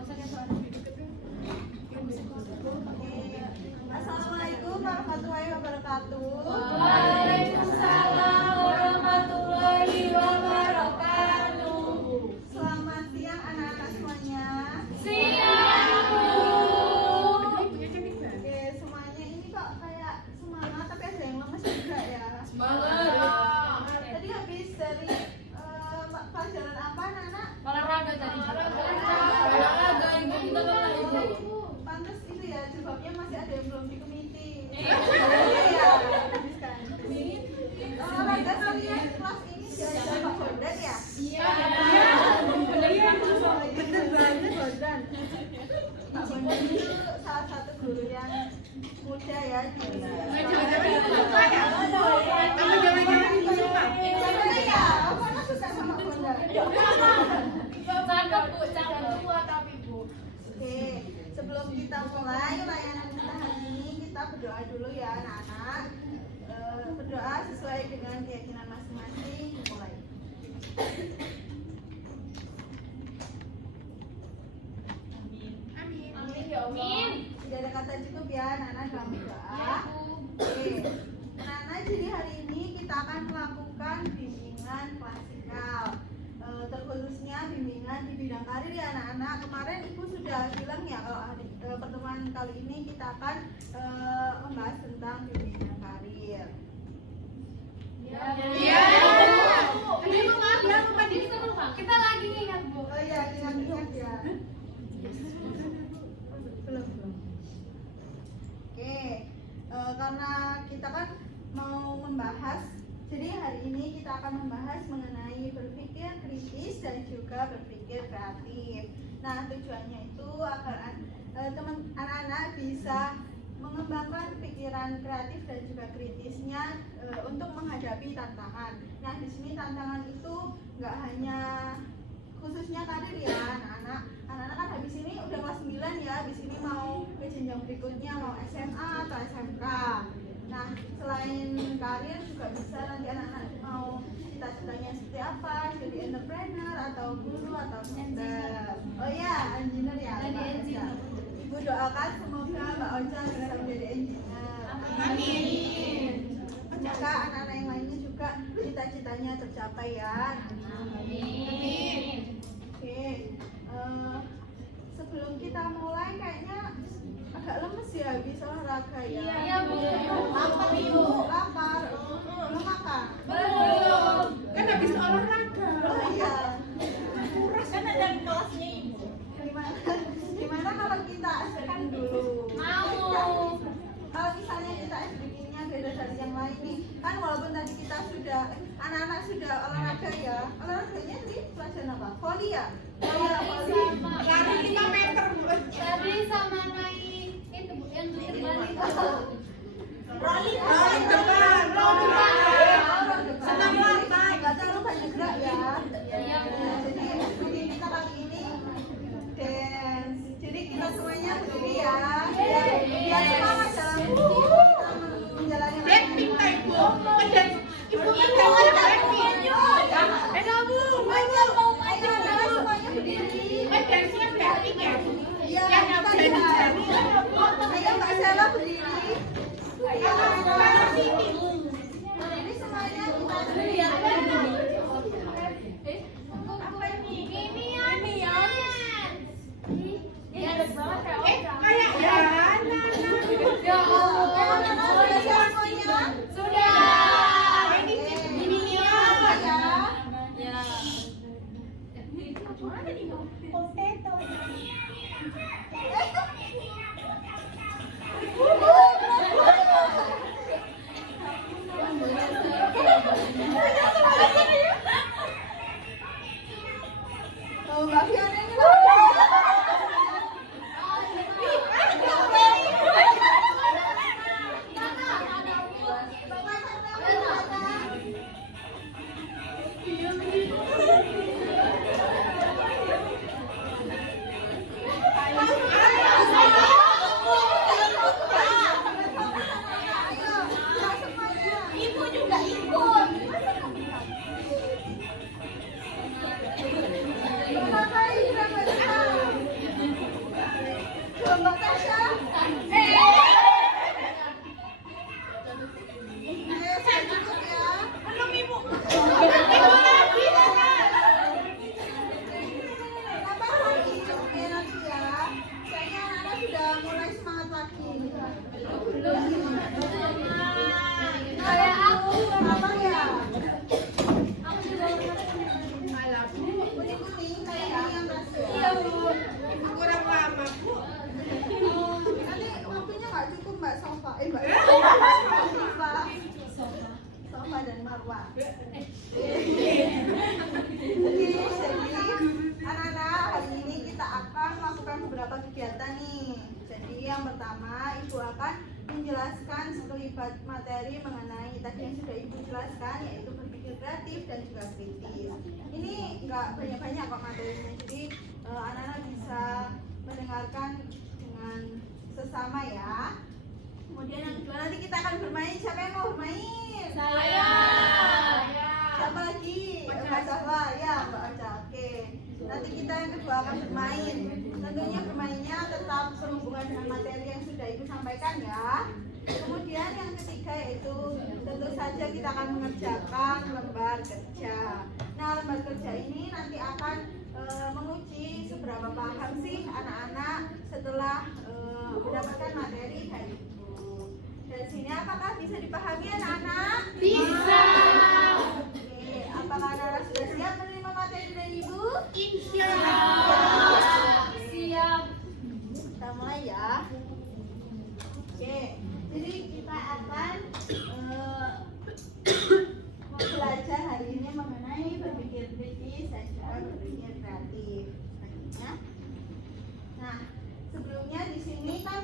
Assalamualaikum warahmatullahi wabarakatuh. Waalaikumsalam warahmatullahi wabarakatuh. Selamat siang anak-anak semuanya. Siang, Bu. Oke, semuanya ini kok kayak semangat tapi ada yang lemes juga ya. Semangat. Tadi habis dari pelajaran apa anak-anak? Olahraga tadi. Olahraga Ibu, kita lelah Ibu. Pantes itu ya, jawabnya masih ada yang belum dikemiti. Iya. Iya, bagus kan. Olahraga kalian kelas ini diajar Pak Bondan ya? Iya. Bener banget Bondan. Pak Bondan itu salah satu guru yang muda ya di Apa suka sama Bondan? Cakep Bu, cakep tua tapi Bu. Oke, sebelum kita mulai layanan kita hari ini, kita berdoa dulu ya anak-anak. Berdoa sesuai dengan keyakinan masing-masing. Mulai. Amin ya Allah. Tidak ada kata cukup ya anak-anak dalam berdoa. Oke, anak-anak jadi hari ini kita akan melakukan bimbingan klasikal. Terkhususnya bimbingan di bidang karir ya anak-anak. Kemarin Ibu sudah bilang ya kalau pertemuan kali ini kita akan membahas tentang bimbingan karir. Iya. Ibu maaf ya, lupa diri lupa. Kita lagi ingat Bu. Oh iya, ingat-ingat ya. Belum. Oke, karena kita kan mau membahas, jadi hari ini kita akan membahas mengenai berpikir kritis dan juga berpikir kreatif. Nah, tujuannya itu agar anak-anak bisa mengembangkan pikiran kreatif dan juga kritisnya untuk menghadapi tantangan. Nah, di sini tantangan itu nggak hanya khususnya karir ya anak-anak. Anak-anak kan habis ini udah kelas 9 ya, habis ini mau ke jenjang berikutnya, mau SMA atau SMK. Nah, selain karir juga bisa nanti anak-anak mau cita-citanya seperti apa, jadi entrepreneur atau guru atau dokter. Oh ya, engineer ya. Jadi engineer. Ibu doakan semoga Mbak Ocha bisa menjadi engineer. Amin. Semoga anak-anak yang lainnya juga cita-citanya tercapai ya. Amin. Oke, sebelum kita mulai kayaknya agak lemes ya habis olahraga ya. Iya Bu. Lapar Ibu, lapar. Belum makan? Belum. Kan habis olahraga. Oh iya. Kan ada kelasnya Ibu. Gimana kalau kita SPK dulu? Mau. Kalau misalnya kita SPK-nya beda dari yang lain nih, kan walaupun tadi kita sudah anak-anak sudah olahraga ya, olahraganya tadi pelajaran apa? Voli ya? Voli. Lari 5 meter Bu. Tadi sama naik itu Bu, yang terbalik. Rolling depan. Senang lantai, nggak terlalu banyak gerak ya. Iya Bu. Jadi SPK kita kali ini dance. Jadi kita semuanya berdiri ya. Biar semangat dalam menjalani Blackpink lah Ibu. Dan Ibu kan jangan Blackpink. Kamu. Ayo semuanya berdiri. Dance-nya Blackpink ya. Iya, Yang kita jadi lihat. jadi. Ayo Mbak Sela berdiri. Kalau sini. Berdiri semuanya kita berdiri ya. Kayak jalan. Ya Allah. Sudah semuanya. Sudah. Ini ya. Ya. Semuanya Jadi anak-anak hari ini kita akan melakukan beberapa kegiatan nih. Jadi yang pertama ibu akan menjelaskan sekelibat materi mengenai tadi yang sudah ibu jelaskan, yaitu berpikir kreatif dan juga kritis. Ini nggak banyak-banyak kok materinya, jadi anak-anak bisa mendengarkan dengan sesama ya. Kemudian yang kedua nanti kita akan bermain. Siapa yang mau bermain? Saya. Siapa lagi? Mbak Safa, ya Mbak Ocha. Oke. Nanti kita yang kedua akan bermain. Tentunya bermainnya tetap sehubungan dengan materi yang sudah ibu sampaikan ya. Kemudian yang ketiga yaitu tentu saja kita akan mengerjakan lembar kerja. Nah, lembar kerja ini nanti akan menguji seberapa paham sih anak-anak setelah mendapatkan materi dari ibu. Dari sini apakah bisa dipahami anak-anak? Bisa. Oke, apakah anak-anak sudah siap menerima materi dari ibu? Insya Siap. Kita mulai ya. Oke, jadi kita akan belajar hari ini mengenai berpikir kritis dan juga berpikir kreatif. Nah, sebelumnya di sini kan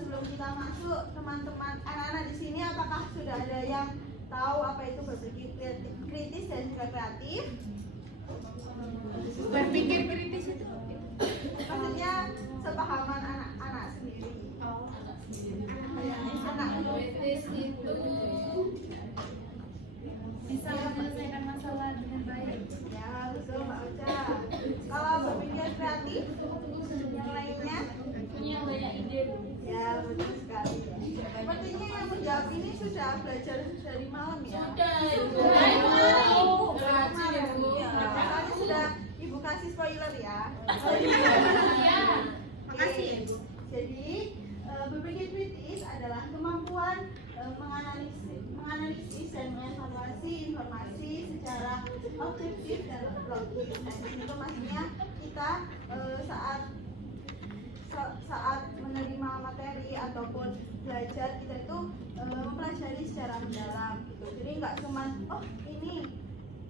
sebelum kita masuk, teman-teman anak-anak di sini apakah sudah ada yang tahu apa itu berpikir kritis dan juga kreatif? Berpikir kritis itu Maksudnya sepahaman anak-anak sendiri. Anak Kritis itu bisa menyelesaikan masalah dengan baik. ya, betul Mbak Ocha. Kalau berpikir kreatif, yang lainnya? Punya banyak ide. Ya, betul sekali. Sepertinya yang menjawab ini sudah belajar dari malam ya? Dari Kemarin, Ibu. ya. Makanya sudah Ibu kasih spoiler ya. Iya. Makasih ya Ibu. Jadi, berpikir kritis adalah kemampuan menganalisis dan mengevaluasi informasi secara objektif dan logis. Nah, itu maksudnya kita saat menerima materi ataupun belajar, kita itu mempelajari secara mendalam gitu. Jadi nggak cuma ini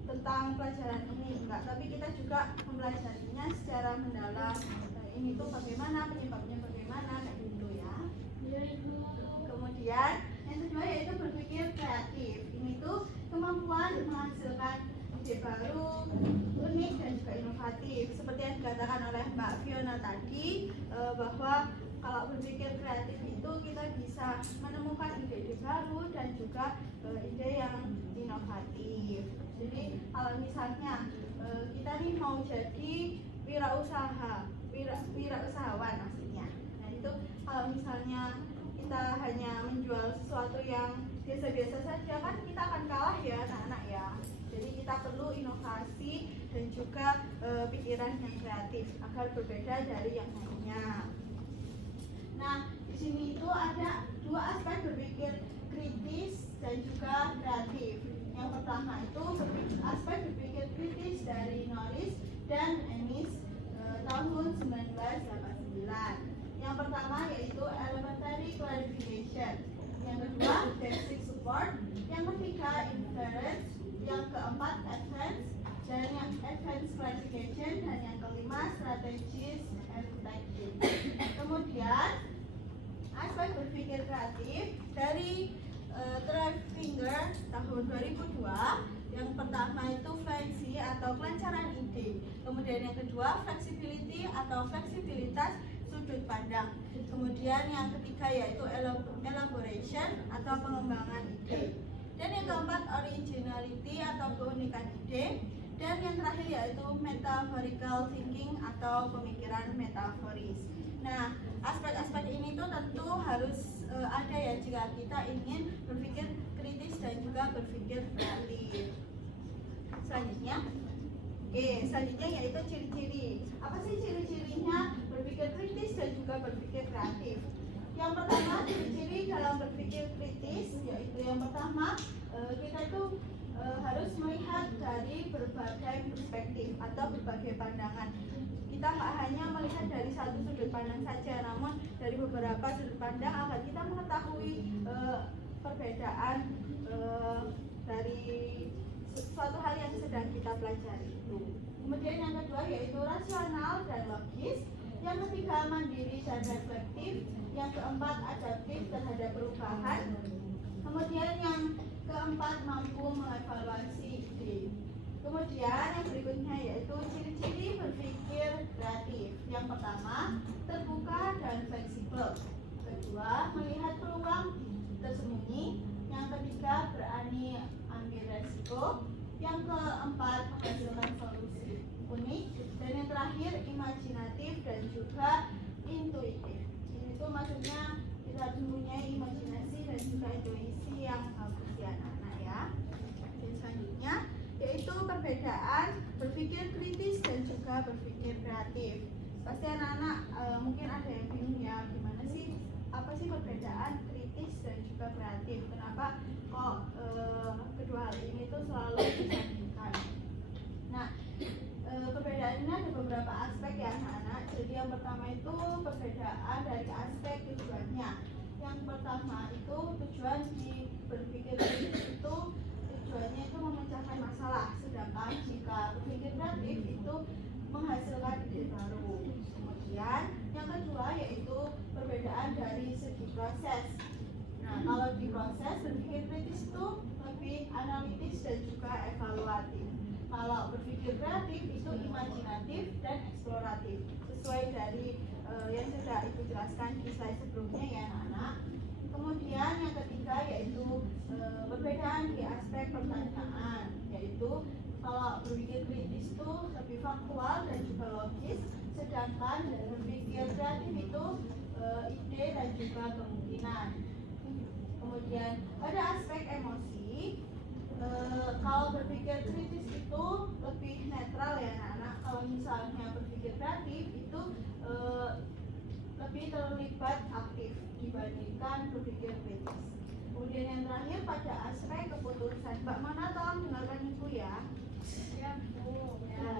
tentang pelajaran ini enggak, tapi kita juga mempelajarinya secara mendalam. Ini tuh bagaimana, penyebabnya bagaimana, kayak gitu ya. Kemudian yang kedua yaitu berpikir kreatif. Ini tuh kemampuan menghasilkan ide baru, unik dan juga inovatif. Seperti yang dikatakan oleh Mbak Fiona tadi, bahwa kalau berpikir kreatif itu kita bisa menemukan ide-ide baru dan juga ide yang inovatif. Jadi kalau misalnya kita nih mau jadi wirausahawan maksudnya. Nah itu kalau misalnya kita hanya menjual sesuatu yang biasa-biasa saja kan kita akan kalah ya anak-anak ya. Jadi kita perlu inovasi dan juga pikiran yang kreatif agar berbeda dari yang lainnya. Nah di sini itu ada dua aspek berpikir kritis dan juga kreatif. Yang pertama itu aspek berpikir kritis dari Norris dan Ennis tahun 1989. Yang pertama yaitu elementary clarification, yang kedua basic support, yang ketiga inference, yang keempat advance, dan yang advanced clarification, dan yang kelima strategis and tactic. Kemudian aspek berpikir kreatif dari Traffinger tahun 2002. Yang pertama itu fancy atau kelancaran ide. Kemudian yang kedua flexibility atau fleksibilitas sudut pandang. Kemudian yang ketiga yaitu elaboration atau pengembangan ide. Dan yang keempat originality atau keunikan ide. Dan yang terakhir yaitu metaphorical thinking atau pemikiran metaforis. Nah, aspek-aspek ini tuh tentu harus ada ya jika kita ingin berpikir kritis dan juga berpikir kreatif. Selanjutnya, selanjutnya yaitu ciri-ciri. Apa sih ciri-cirinya berpikir kritis dan juga berpikir kreatif? Yang pertama, ciri-ciri dalam berpikir kritis yaitu yang pertama kita itu harus melihat dari berbagai perspektif atau berbagai pandangan. Kita nggak hanya melihat dari satu sudut pandang saja, namun dari beberapa sudut pandang agar kita mengetahui perbedaan dari sedang kita pelajari itu. Kemudian yang kedua yaitu rasional dan logis. Yang ketiga mandiri dan reflektif. Yang keempat adaptif terhadap perubahan. Kemudian yang keempat mampu mengevaluasi ide. Kemudian yang berikutnya yaitu ciri-ciri berpikir kreatif. Yang pertama, terbuka dan fleksibel. Kedua, melihat peluang tersembunyi. Yang ketiga, berani ambil resiko. Yang keempat, menghasilkan solusi unik. Dan yang terakhir, imajinatif dan juga intuitif. Ini tuh maksudnya kita harus mempunyai imajinasi dan juga intuisi yang bagus ya anak-anak ya. Dan selanjutnya yaitu perbedaan berpikir kritis dan juga berpikir kreatif. Pasti anak-anak mungkin ada yang bingung ya, gimana sih, apa sih perbedaan kritis dan juga kreatif? Kenapa kok kedua hal ini tuh selalu disandingkan? Nah, perbedaan ini ada beberapa aspek ya anak-anak. Jadi yang pertama itu perbedaan dari aspek tujuannya. Yang pertama itu tujuan di berpikir kritis itu tujuannya itu memecahkan masalah, sedangkan jika berpikir kreatif itu menghasilkan ide baru. Kemudian yang kedua yaitu perbedaan dari segi proses. Nah, kalau di proses berpikir kritis itu lebih analitis dan juga evaluatif. Kalau berpikir kreatif itu imajinatif dan eksploratif, sesuai dari yang sudah Ibu jelaskan di slide sebelumnya ya anak-anak. Kemudian yang ketiga yaitu perbedaan di aspek pertanyaan, yaitu kalau berpikir kritis itu lebih faktual dan juga logis, sedangkan berpikir kreatif itu ide dan juga kemungkinan. Kemudian pada aspek emosi, kalau berpikir kritis itu lebih netral ya anak-anak. Kalau misalnya berpikir kreatif itu lebih terlibat aktif dibandingkan berpikir kritis. Kemudian yang terakhir pada aspek keputusan, Mbak Mona tolong dengarkan Ibu ya. Ya, Bu. Ya.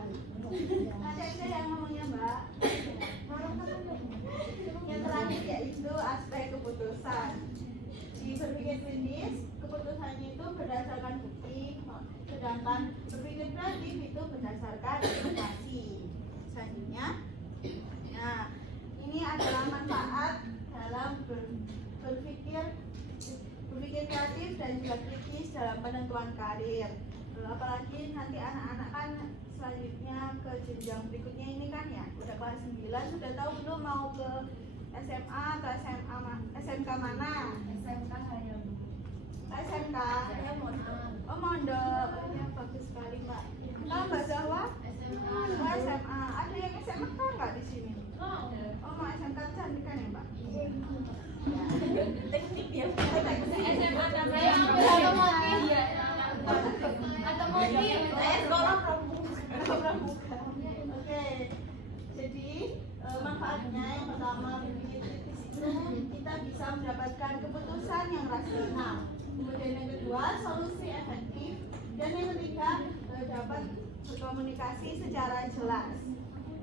Ada yang ngomongnya Mbak. Yang terakhir yaitu aspek keputusan. Di berpikir kritis, keputusannya itu berdasarkan bukti, sedangkan berpikir kreatif itu berdasarkan inovasi. Selanjutnya, nah ini adalah manfaat dalam berpikir kreatif dan juga kritis dalam penentuan karir. Apalagi nanti anak-anak kan selanjutnya ke jenjang berikutnya ini kan ya, udah kelas 9, sudah tahu belum mau ke SMA atau SMK mana? SMK saya, Bu. SMK. Saya mondok. Oh mondok, oh, ya bagus sekali Mbak. Kalau Mbak Zahwa? SMK. Oh SMA. Ada yang SMK nggak di sini? Oh, Oh mau SMK kecantikan ya Mbak? Teknik ya. SMA namanya otomotif. Otomotif. Saya sekolah pramuka. Oke. Jadi manfaatnya yang pertama berpikir kritis itu kita bisa mendapatkan keputusan yang rasional. Kemudian yang kedua solusi efektif, dan yang ketiga dapat berkomunikasi secara jelas.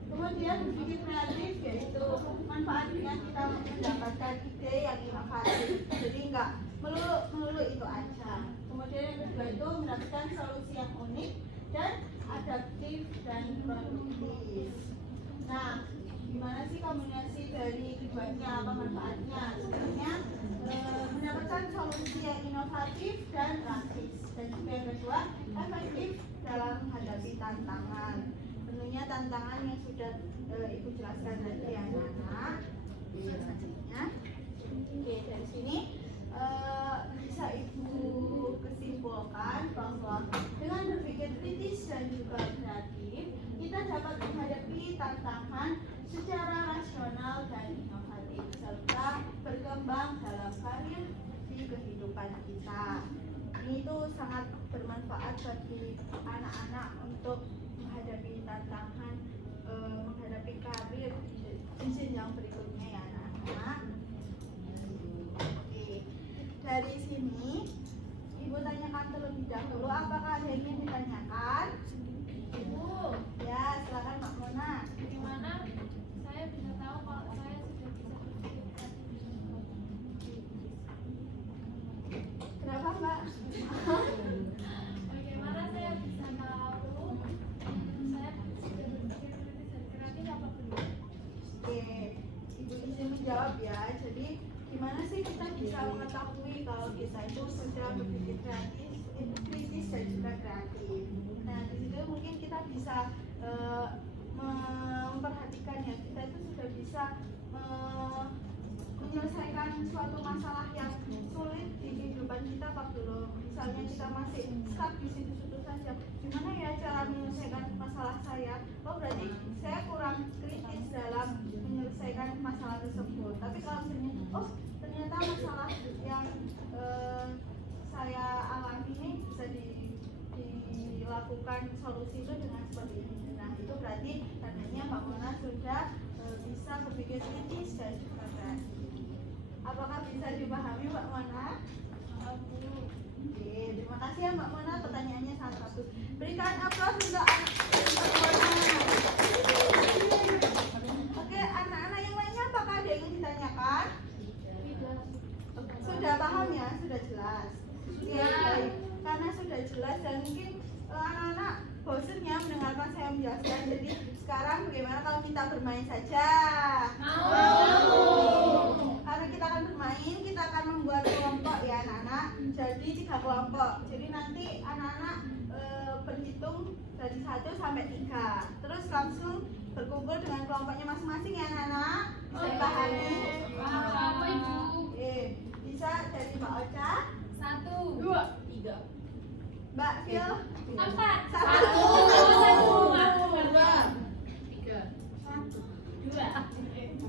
Kemudian berpikir kreatif yaitu manfaatnya kita mendapatkan ide yang inovatif. Jadi enggak melulu itu aja. Kemudian yang kedua itu mendapatkan solusi yang unik dan adaptif dan produktif. Nah, gimana sih kombinasi dari keduanya, apa manfaatnya? Sebenarnya mendapatkan solusi yang inovatif dan praktis, dan juga yang kedua efektif dalam menghadapi tantangan. Tentunya tantangan yang sudah Ibu jelaskan tadi ya anak-anak. Selanjutnya, oke dari sini bisa Ibu kesimpulkan bahwa dengan berpikir kritis dan juga kreatif, kita dapat menghadapi tantangan secara rasional dan inovatif serta berkembang dalam karir di kehidupan kita. Ini tuh sangat bermanfaat bagi anak-anak untuk menghadapi tantangan, menghadapi karir di jenjang berikutnya ya anak-anak. Oke, dari sini Ibu tanyakan terlebih dahulu, apakah ada yang ingin ditanyakan? Bu, Ya, silakan Mbak Mona. gimana saya bisa tahu kalau saya sudah bisa berpikir kreatif? Kenapa Mbak? Bagaimana saya bisa tahu itu sudah berpikir kritis dan juga kreatif. Nah di situ mungkin kita bisa memperhatikan ya, kita itu sudah bisa menyelesaikan suatu masalah yang sulit di kehidupan kita apa belum. Misalnya kita masih stuck di situ-situ saja, gimana ya cara menyelesaikan masalah saya? Oh berarti saya kurang kritis dalam menyelesaikan masalah tersebut. Tapi kalau misalnya, oh ternyata masalah yang saya alami ini bisa dilakukan solusi itu dengan seperti ini. Nah itu berarti tandanya Mbak Mona sudah bisa berpikir kritis dan juga kreatif. Apakah bisa dipahami Mbak Mona? Oke, terima kasih ya Mbak Mona, pertanyaannya sangat bagus. Berikan aplaus untuk Mbak Mona. Oke, anak-anak yang lainnya apakah ada yang ingin ditanyakan? Sudah paham ya? Sudah jelas? Ya, baik. Karena sudah jelas dan mungkin anak-anak bosan ya mendengarkan saya menjelaskan. Jadi sekarang bagaimana kalau kita bermain saja? Karena kita akan bermain, kita akan membuat kelompok ya anak-anak. Jadi 3 kelompok. Jadi nanti anak-anak berhitung dari 1 sampai 3. Terus langsung berkumpul dengan kelompoknya masing-masing ya anak-anak. Bisa dipahami? Bisa dari Mbak Ocha? 1, 2, 3. Mbak Phil? 4. 1.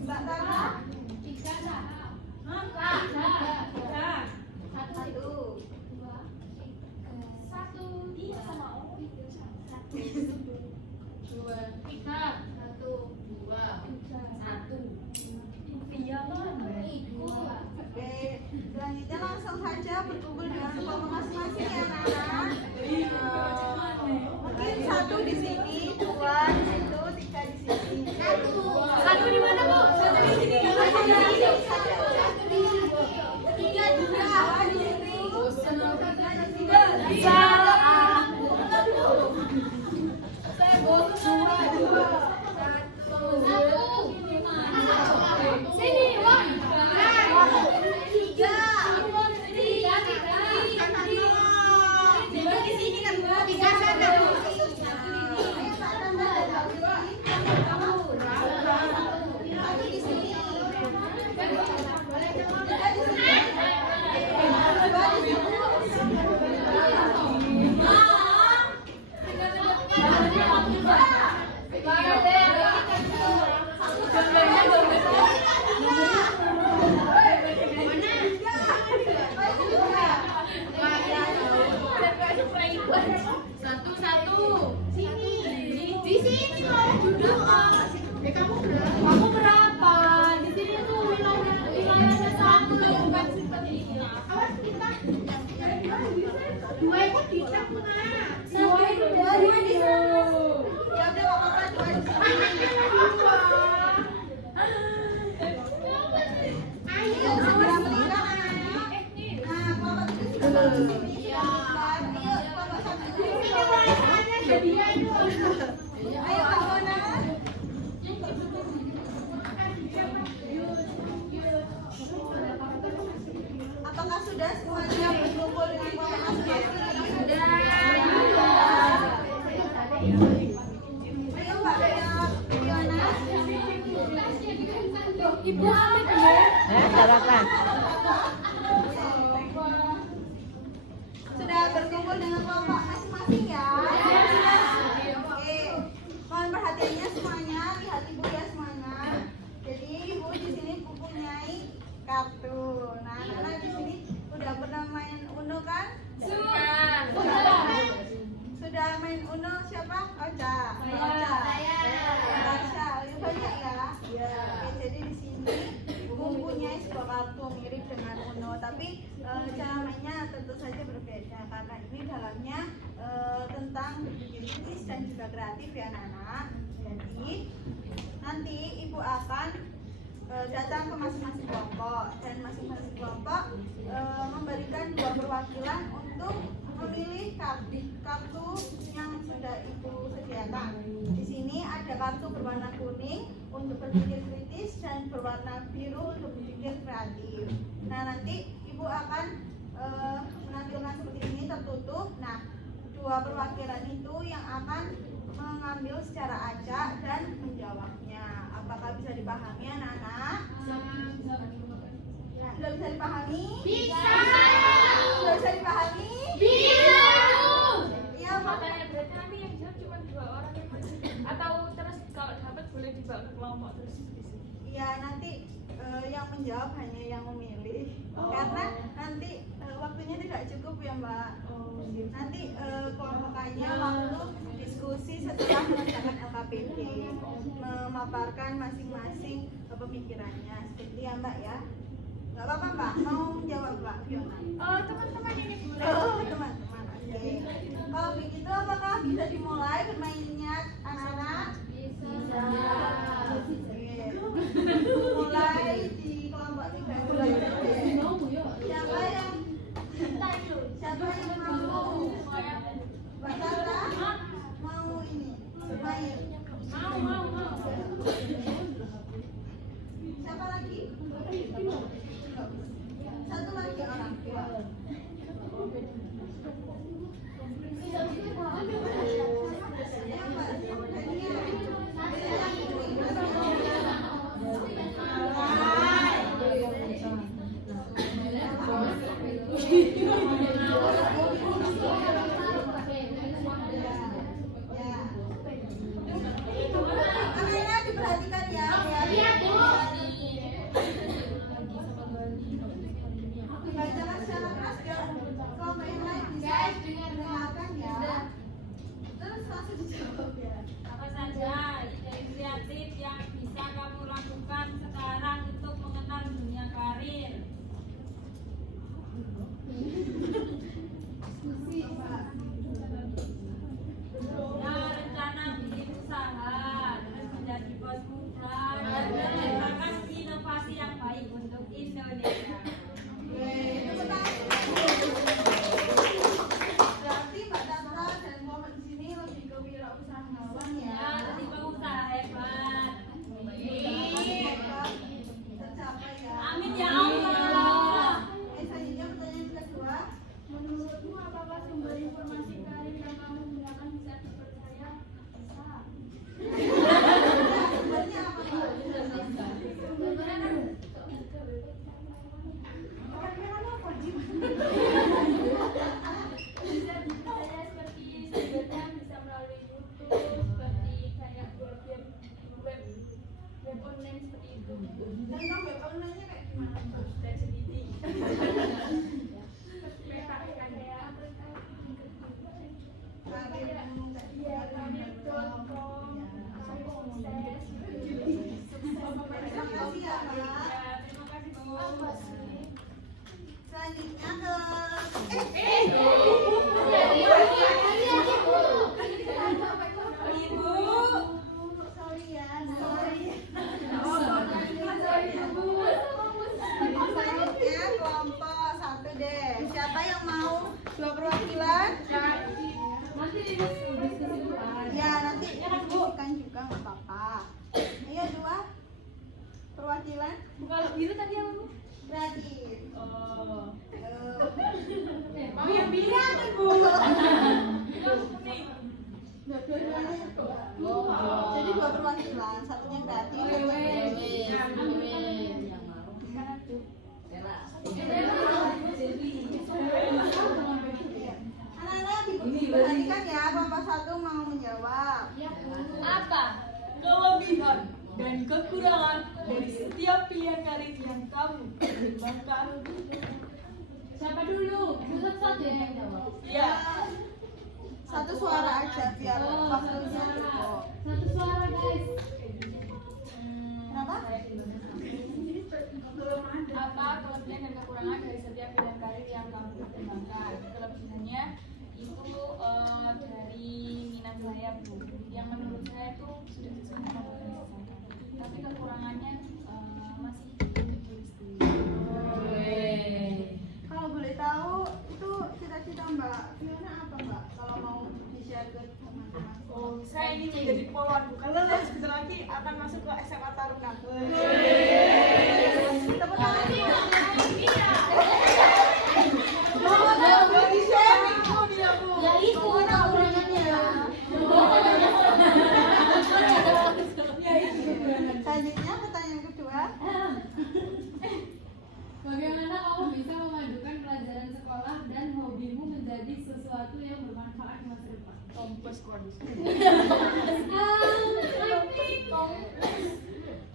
Mbak Tara? 1. Oke, selanjutnya langsung saja berkumpul dengan kelompok masing-masing ya anak-anak. Mungkin 1 di sini, 2 di situ, 3 di sini. 1 di mana, Bu? 1 di sini. 3 juga di sini. Bisa. Kamu berapa? Di sini tuh wilayahnya 1 bukan seperti ini. Awas kita. 2 itu bisa punya. 2 itu bisa. Ya udah nggak apa-apa, 2 di sini. Ayo segera menikah anak-anak. Nah, kelompok itu sudah bagus ini. Ayo kelompok 1 dulu. Ayo Mbak Mona. Apakah sudah semuanya berkumpul dengan kelompok masing-masing? Sudah. Ayo Mbak Fiona. Ibu Amit ya? Silakan. Sudah berkumpul dengan kelompok masing-masing ya? Oke. Mohon perhatiannya semuanya, lihat Ibu ya semuanya. Jadi Ibu di sini mempunyai kartu. Nah, anak-anak di sini udah pernah main Uno kan? Sudah main Uno siapa? Ocha. Ocha. Banyak ya? Oke, jadi di sini Ibu mempunyai sebuah kartu mirip dengan Uno, tapi cara mainnya tentu saja berbeda karena ini dalamnya tentang berpikir kritis dan juga kreatif ya anak-anak. Jadi nanti Ibu akan datang ke masing-masing kelompok dan masing-masing kelompok memberikan 2 perwakilan untuk memilih kartu yang sudah Ibu sediakan. Di sini ada kartu berwarna kuning untuk berpikir kritis dan berwarna biru untuk berpikir kreatif. Nah nanti Ibu akan menampilkan seperti ini tertutup. Nah, dua perwakilan itu yang akan mengambil secara acak dan menjawabnya. Apakah bisa dipahami anak-anak? Sudah bisa dipahami? Bisa. Sudah bisa dipahami? Bisa. Iya, Pak. Makanya berarti nanti yang jawab cuma 2 orang atau terus kalau dapat boleh dibagi kelompok terus. Iya, nanti yang menjawab hanya yang memilih. Karena nanti waktunya tidak cukup ya, Mbak. Nanti kelompokannya waktu diskusi setelah mengerjakan LKPD, memaparkan masing-masing pemikirannya. Seperti ya, Mbak ya. Nggak apa-apa, Mbak. Mau menjawab, Mbak Fiona? Teman-teman ini boleh. Teman-teman. Oke. Kalau begitu, apakah bisa dimulai bermainnya anak-anak? Bisa. Mulai di kelompok 3 dulu ya. Siapa yang mau? Mbak Tata mau ini bermain. Mau. Siapa lagi? Satu lagi orang. Anak-anak diperhatikan ya. Iya, Bu. Dibacakan secara keras biar kelompok yang lain bisa dengarkan ya. Terus langsung dijawab ya. Apa saja ide kreatif yang bisa kamu lakukan sekarang untuk mengenal dunia karir? Ya, rencana bikin usaha, terus menjadi bos muda, dan menciptakan inovasi yang baik untuk Indonesia. Berarti Mbak Tata dan kelompok di sini lebih ke wirausahawan ya. Ya, jadi pengusaha hebat. Tercapai ya. Amin ya Allah. Selanjutnya pertanyaan kedua. Menurutmu apakah sumber informasi karir yang kamu gunakan bisa dipercaya? Bisa. Sumbernya apa, Mbak? Kameranya apa, Jim? Bisa dipercaya seperti sumbernya bisa melalui YouTube, seperti kayak web online seperti itu. Contoh web online-nya kayak gimana, Mbak? Dan sendiri. Karir.com, karir Terima kasih ya, Mbak. Ya, terima kasih Bu. Selanjutnya ke Ibu. sorry ya, sorry. Selanjutnya kelompok 1 deh. Siapa yang mau 2 perwakilan? Nanti diskusi. Ya, nanti diskusikan juga nggak apa-apa. Ayo 2 perwakilan. Kalau biru tadi yang Radit. mau yang pilihan kan, Bu? Dua-duanya. Jadi 2 perwakilan, satunya Radit, Anak-anak diperhatikan ya, kelompok 1 mau menjawab. Apa kelebihan dan kekurangan dari setiap pilihan karir yang kamu pertimbangkan? Siapa dulu? Satu ya yang jawab. Ya, Satu suara aja biar waktunya cukup. Satu suara, guys. Kenapa? apa kelebihan dan kekurangan dari setiap pilihan karir yang kamu pertimbangkan? Kelebihannya itu dari minat saya, Bu, yang menurut saya itu sudah sesuai dengan potensi saya. Tapi kekurangannya masih Kalau boleh tahu itu cita-cita Mbak Fiona apa, Mbak? Kalau mau di-share ke teman-teman. Oh, saya ingin menjadi poluan, bukan lulus, sebentar lagi akan masuk ke SMA Taruna. Tepuk tangan. Baskon.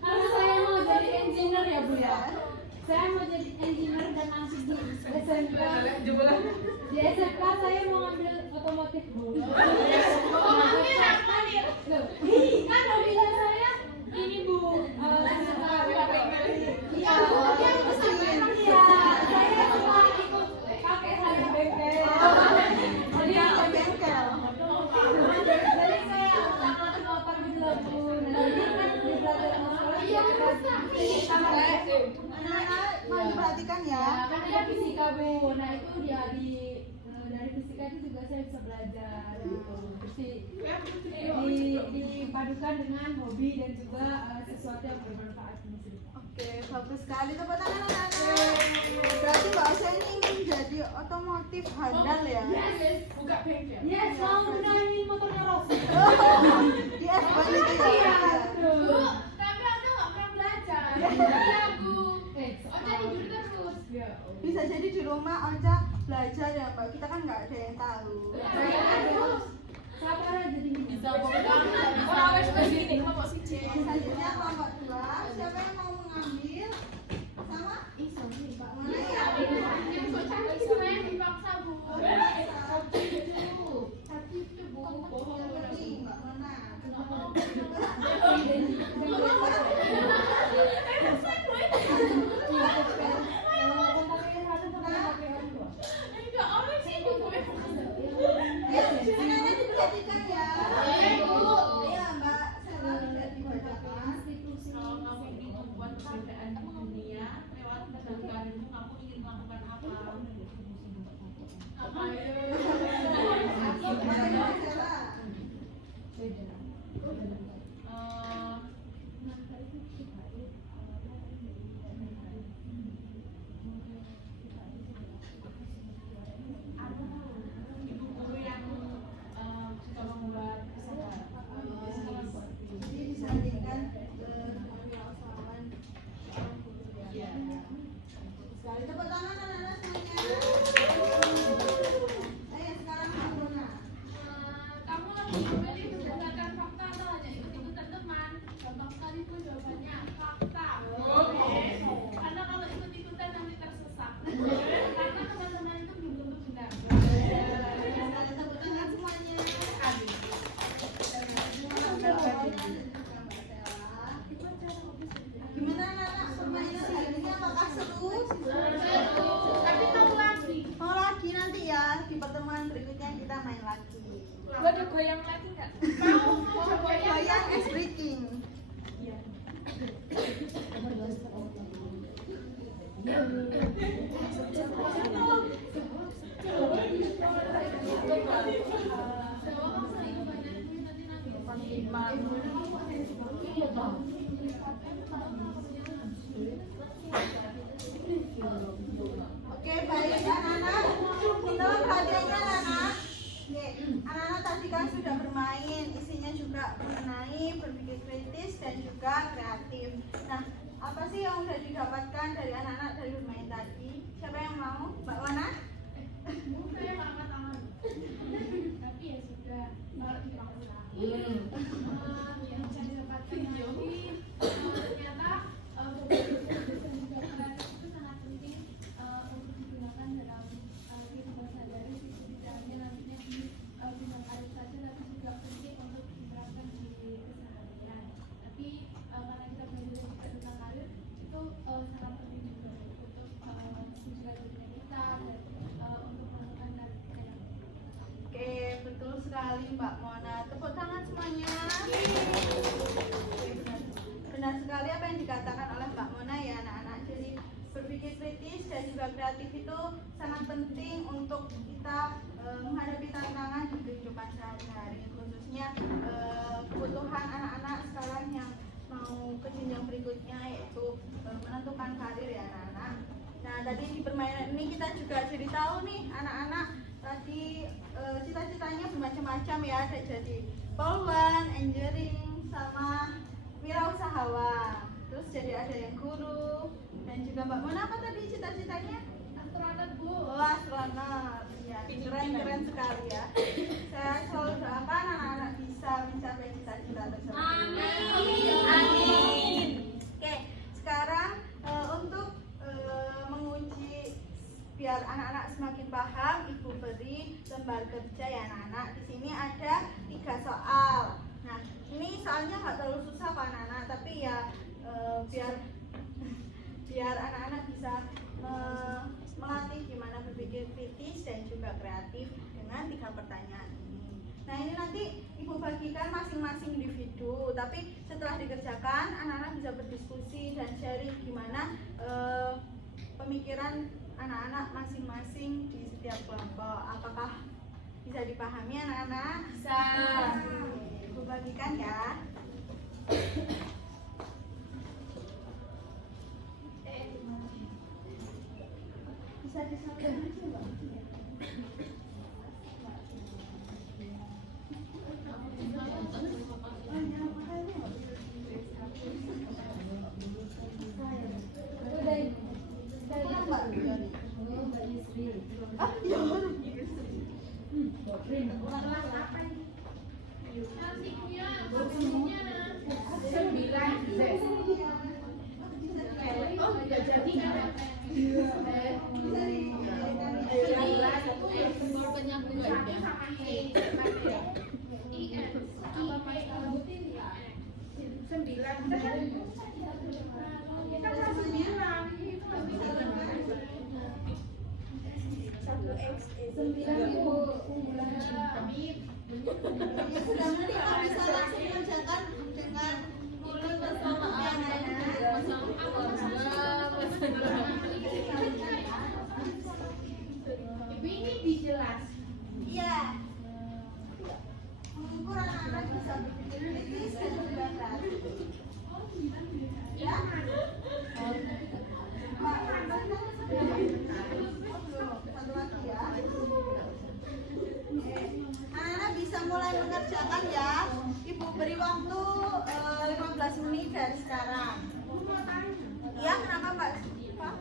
Kalau saya mau jadi engineer ya Bu ya. Saya mau jadi engineer dan nanti di SMK. Di SMK saya mau ambil otomotif Bu. Loh, kan hobinya saya ini Bu. Iya, iya. Saya suka ikut pakai hari bengkel. Jadi Ada bengkel. jadi saya sangat motor gitu loh Bu. Nah, jadi kan di pelajaran sekolah sama Anak-anak mau diperhatikan ya. ya kan dia fisika Bu. Nah itu dia dari fisika itu juga saya bisa belajar gitu. Dipadukan dengan hobi dan juga sesuatu yang bermanfaat di hidup. Oke, bagus sekali tepuk tangan anak-anak. Berarti Mbak Osha ini ingin jadi otomotif handal ya? Buka bengkel. Yes, mau benahin motornya Rosi. Di S1 itu Iya, ya? betul. Tapi aku nggak pernah belajar. Iya, Bu. Ocha tidur terus. Ya. Bisa jadi di rumah Ocha belajar ya Mbak, kita kan nggak ada yang tahu. Sabar aja jadi bisa. Orang wes suka gini, kelompok siji. Selanjutnya kelompok 2, siapa yang mau mengambil? Sama? Mbak Maya. Yang cantik semuanya dipaksa Bu. Tapi itu Bu. Yang penting Mbak Mona. Enggak, orang sih Bu. Sebenarnya diperhatikan ya. Iya, Bu. Iya Mbak, saya tidak dibacakan. Kalau kamu ingin membuat perbedaan di dunia lewat penegakanmu, kamu ingin melakukan apa? Bagaimana cara? Ibu guru yang suka membuat kesadaran. Jadi disandingkan kewirausahaan Iya. sekali. Tepuk tangan anak-anak semuanya. Ayo sekarang Mbak Mona. Kamu lebih memilih berdasarkan fakta atau hanya ikut-ikutan teman? Gampang sekali Bu jawabannya fakta. Karena kalau ikut-ikutan nanti tersesat. Karena teman-teman itu belum tentu benar. Tepuk tangan semuanya. Gimana anak-anak permainan hari ini? Apakah seru? Tapi mau lagi. Mau lagi nanti ya di pertemuan berikutnya kita main lagi. Lu ada goyang lagi nggak? Mau Goyang ice breaking. Oke, baik anak-anak. Tolong perhatiannya anak-anak. Oke, anak-anak tadi kan sudah bermain, isinya juga mengenai berpikir kritis dan juga kreatif. Nah, apa sih yang sudah didapatkan dari anak-anak dari bermain tadi? Siapa yang mau? Mbak Wana? Saya nggak angkat tangan. Tapi ya sudah. Kalau dipaksa. Yang saya dapatkan tadi ternyata berpikir dan juga kreatif itu sangat penting untuk digunakan dalam kehidupan sehari-hari. Tidak hanya nantinya di bidang karir saja, tapi juga penting untuk diterapkan di keseharian. Tapi karena kita belajar juga tentang karir, itu sangat penting juga untuk menjaga dunia kita dan untuk melakukan karir kita yang Oke, betul sekali Mbak Mona. Tepuk tangan semuanya. Oke, benar sekali apa yang dikatakan oleh Mbak Mona ya anak-anak. Jadi berpikir kritis dan juga kreatif itu sangat penting untuk kita menghadapi tantangan di kehidupan sehari-hari, khususnya kebutuhan anak-anak sekarang yang mau ke jenjang berikutnya yaitu menentukan karir ya anak-anak. Nah tadi di permainan ini kita juga jadi tahu nih anak-anak tadi cita-citanya bermacam-macam ya, ada jadi polwan, engineering, sama wirausahawan. Terus jadi ada yang guru dan juga Mbak Mona apa tadi cita-citanya? astronot Bu. Oh astronot, ya keren-keren sekali ya. Saya selalu doakan lembar kerja ya anak-anak. Di sini ada 3 soal. Nah, ini soalnya nggak terlalu susah kok anak-anak, tapi ya biar anak-anak bisa melatih gimana berpikir kritis dan juga kreatif dengan 3 pertanyaan ini. Nah, ini nanti Ibu bagikan masing-masing individu, tapi setelah dikerjakan anak-anak bisa berdiskusi dan sharing gimana pemikiran anak-anak masing-masing di setiap kelompok. Apakah bisa dipahami anak-anak? Bisa. Ibu bagikan ya. Bisa disampaikan aja, Mbak. Cantiknya, bajunya. 9. Oh, nggak jadi kan? Simbol penyambungan ya. Kita kelas 9. Ya sudah, nanti kalau bisa langsung kerjakan dengan mulut bersama Ibu ini dijelas. Iya. Mengukur anak-anak bisa berpikir kritis dan juga kreatif. Ya. Satu lagi ya. Anak-anak bisa mulai mengerjakan ya. Ibu beri waktu 15 menit dari sekarang. Iya, kenapa Mbak? Pak?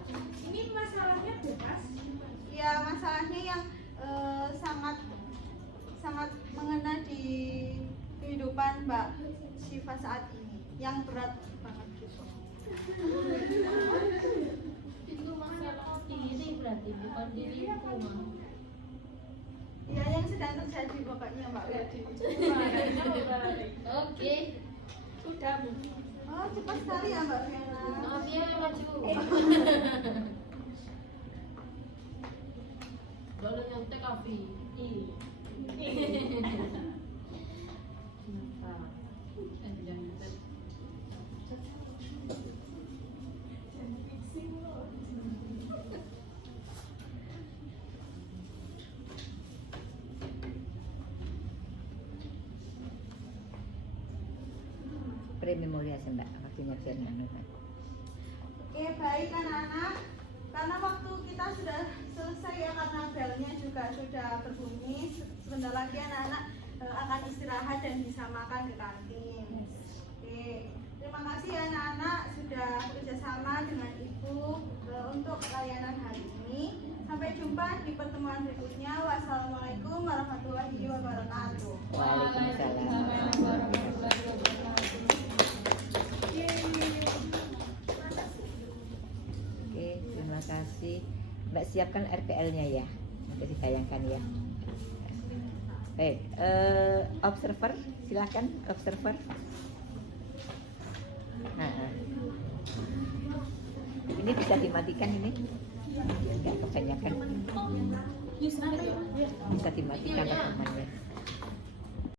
Ini masalahnya bebas. Ya, masalahnya yang sangat mengena di kehidupan Mbak Syifa saat ini, yang berat banget gitu. Itu masalah ini berarti bukan diriku, Mama. Ya, yang sedang terjadi pokoknya Mbak Wedi. Oke. Sudah, Bu. Oh, cepat sekali ya Mbak Fiona. Maaf ya, maju. Boleh nyontek kopi. Pre-memoria Mbak, waktunya Fernando. Oke, baik anak-anak. Karena waktu kita sudah selesai ya, karena belnya juga sudah berbunyi. Sebentar lagi anak-anak akan istirahat dan bisa makan di kantin. Oke, terima kasih ya anak-anak sudah bekerjasama dengan Ibu untuk layanan hari ini. Sampai jumpa di pertemuan berikutnya. Wassalamualaikum warahmatullahi wabarakatuh. Waalaikumsalam. Oke, terima kasih. Mbak siapkan RPL-nya ya. Nanti ditayangkan ya. Baik, observer, silakan observer. Nah, ini bisa dimatikan ini? Enggak kebanyakan. Bisa dimatikan rekamannya.